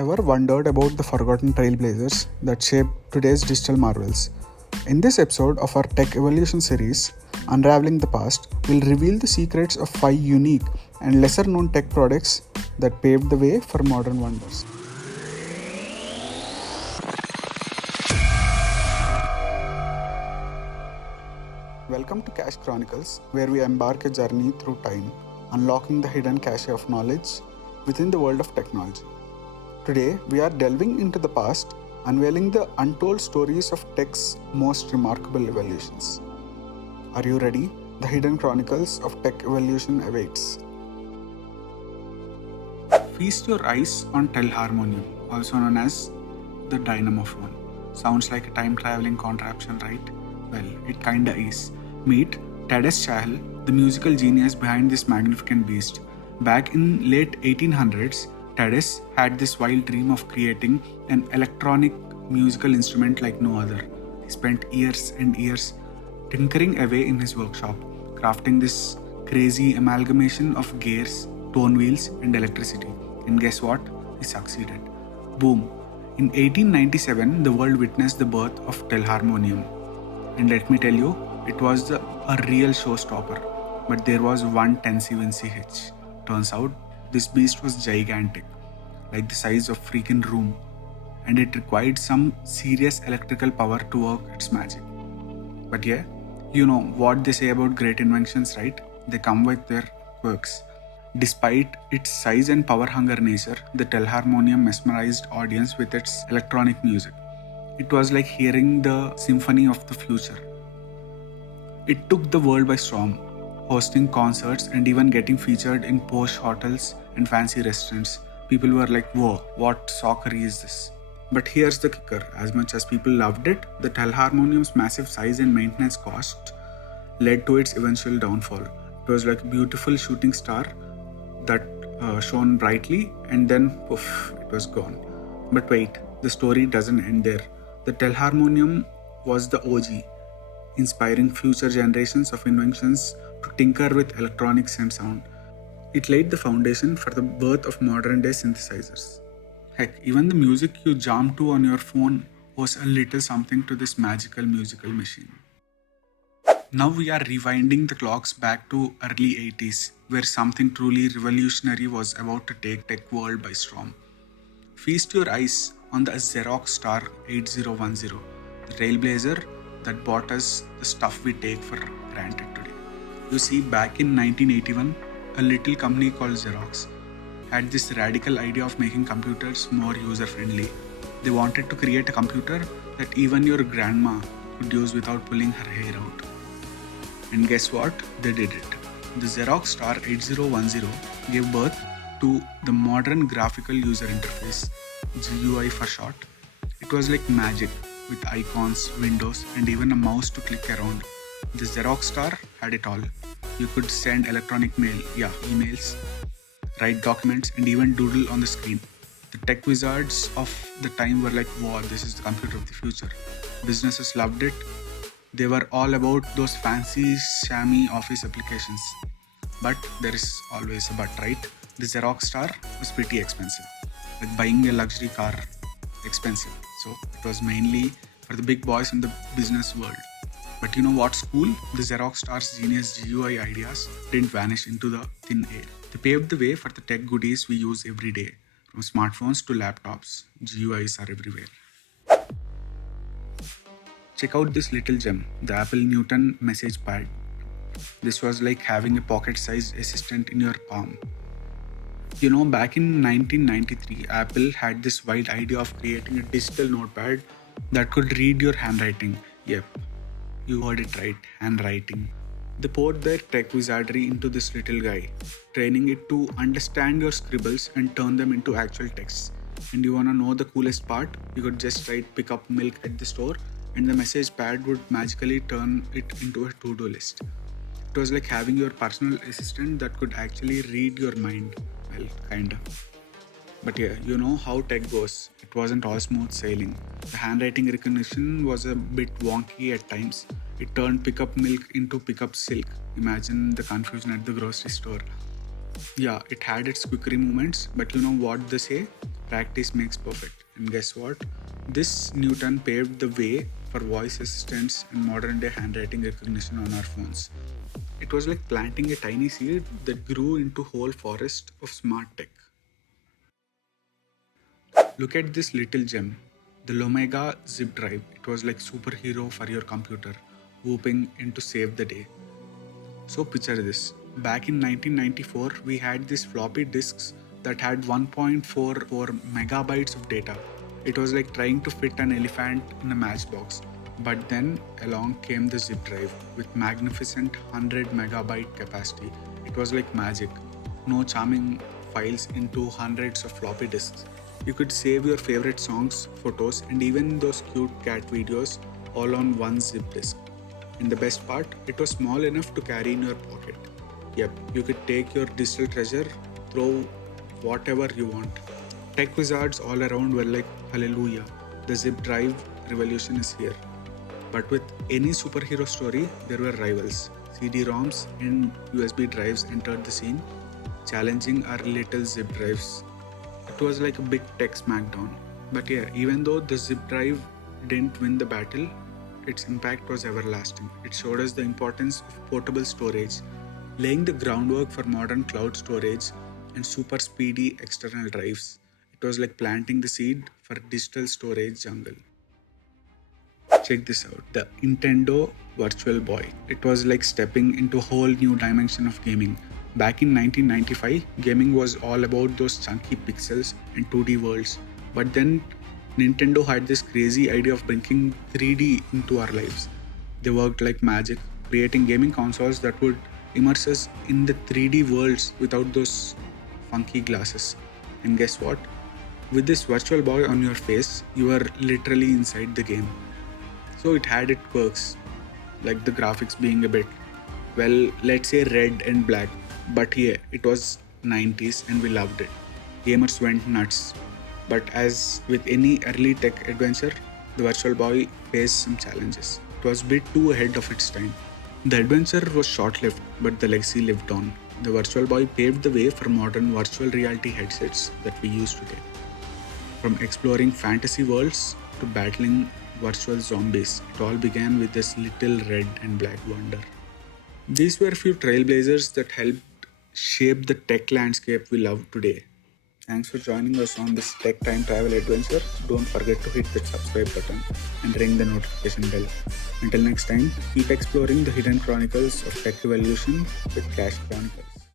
Ever wondered about the forgotten trailblazers that shape today's digital marvels? In this episode of our Tech Evolution series, Unraveling the Past, we'll reveal the secrets of 5 unique and lesser known tech products that paved the way for modern wonders. Welcome to Cache Chronicles, where we embark a journey through time, unlocking the hidden cache of knowledge within the world of technology. Today, we are delving into the past, unveiling the untold stories of tech's most remarkable evolutions. Are you ready? The hidden chronicles of tech evolution awaits. Feast your eyes on Telharmonium, also known as the Dynamophone. Sounds like a time-traveling contraption, right? Well, it kinda is. Meet Thaddeus Chahal, the musical genius behind this magnificent beast. Back in late 1800s, Thaddeus had this wild dream of creating an electronic musical instrument like no other. He spent years and years tinkering away in his workshop, crafting this crazy amalgamation of gears, tone wheels, and electricity. And guess what? He succeeded. Boom! In 1897, the world witnessed the birth of Telharmonium. And let me tell you, it was a real showstopper. But there was one tensy-wincy hitch. Turns out, this beast was gigantic, like the size of freaking room, and it required some serious electrical power to work its magic. But yeah, you know what they say about great inventions, right? They come with their quirks. Despite its size and power-hunger nature, the Telharmonium mesmerized audience with its electronic music. It was like hearing the symphony of the future. It took the world by storm, hosting concerts and even getting featured in posh hotels and fancy restaurants. People were like, whoa, what soccery is this? But here's the kicker. As much as people loved it, the Telharmonium's massive size and maintenance cost led to its eventual downfall. It was like a beautiful shooting star that shone brightly, and then poof, it was gone. But wait, the story doesn't end there. The Telharmonium was the OG, inspiring future generations of inventions to tinker with electronics and sound. It laid the foundation for the birth of modern-day synthesizers. Heck, even the music you jam to on your phone owes a little something to this magical musical machine. Now we are rewinding the clocks back to early 80s, where something truly revolutionary was about to take tech world by storm. Feast your eyes on the Xerox Star 8010, the trailblazer that brought us the stuff we take for granted today. You see, back in 1981, a little company called Xerox had this radical idea of making computers more user-friendly. They wanted to create a computer that even your grandma could use without pulling her hair out. And guess what? They did it. The Xerox Star 8010 gave birth to the modern graphical user interface, GUI for short. It was like magic, with icons, windows, and even a mouse to click around. The Xerox Star had it all. You could send electronic mail, emails, write documents, and even doodle on the screen. The tech wizards of the time were like, wow, this is the computer of the future. Businesses loved it. They were all about those fancy, shammy office applications. But there is always a but, right? The Xerox Star was pretty expensive. Like buying a luxury car, expensive. So it was mainly for the big boys in the business world. But you know what's cool? The Xerox Star's genius GUI ideas didn't vanish into the thin air. They paved the way for the tech goodies we use every day. From smartphones to laptops, GUIs are everywhere. Check out this little gem, the Apple Newton MessagePad. This was like having a pocket-sized assistant in your palm. You know, back in 1993, Apple had this wild idea of creating a digital notepad that could read your handwriting. Yep, you heard it right, handwriting. They poured their tech wizardry into this little guy, training it to understand your scribbles and turn them into actual texts. And you wanna know the coolest part? You could just write pick up milk at the store and the message pad would magically turn it into a to-do list. It was like having your personal assistant that could actually read your mind. Well, kinda. But yeah, you know how tech goes. It wasn't all smooth sailing. The handwriting recognition was a bit wonky at times. It turned pick up milk into pick up silk. Imagine the confusion at the grocery store. Yeah, it had its quickery moments, but you know what they say? Practice makes perfect. And guess what? This Newton paved the way for voice assistants and modern day handwriting recognition on our phones. It was like planting a tiny seed that grew into whole forest of smart tech. Look at this little gem, the Lomega zip drive. It was like superhero for your computer, whooping in to save the day. So picture this. Back in 1994, we had these floppy disks that had 1.44 megabytes of data. It was like trying to fit an elephant in a matchbox. But then along came the zip drive with magnificent 100 megabyte capacity. It was like magic. No charming files into hundreds of floppy disks. You could save your favorite songs, photos, and even those cute cat videos all on one zip disk. And the best part, it was small enough to carry in your pocket. Yep, you could take your digital treasure, throw whatever you want. Tech wizards all around were like, hallelujah, the zip drive revolution is here. But with any superhero story, there were rivals. CD-ROMs and USB drives entered the scene, challenging our little zip drives. It was like a big tech smackdown. But yeah, even though the zip drive didn't win the battle, its impact was everlasting. It showed us the importance of portable storage, laying the groundwork for modern cloud storage and super speedy external drives. It was like planting the seed for digital storage jungle. Check this out, the Nintendo Virtual Boy. It was like stepping into a whole new dimension of gaming. Back in 1995, gaming was all about those chunky pixels and 2D worlds. But then Nintendo had this crazy idea of bringing 3D into our lives. They worked like magic, creating gaming consoles that would immerse us in the 3D worlds without those funky glasses. And guess what? With this Virtual Boy on your face, you are literally inside the game. So it had its quirks, like the graphics being a bit, well, let's say red and black. But yeah, it was 90s and we loved it. Gamers went nuts. But as with any early tech adventure, the Virtual Boy faced some challenges. It was a bit too ahead of its time. The adventure was short-lived, but the legacy lived on. The Virtual Boy paved the way for modern virtual reality headsets that we use today. From exploring fantasy worlds to battling virtual zombies, it all began with this little red and black wonder. These were a few trailblazers that helped shape the tech landscape we love today. Thanks for joining us on this tech time travel adventure. Don't forget to hit that subscribe button and ring the notification bell. Until next time, keep exploring the hidden chronicles of tech evolution with Cache Chronicles.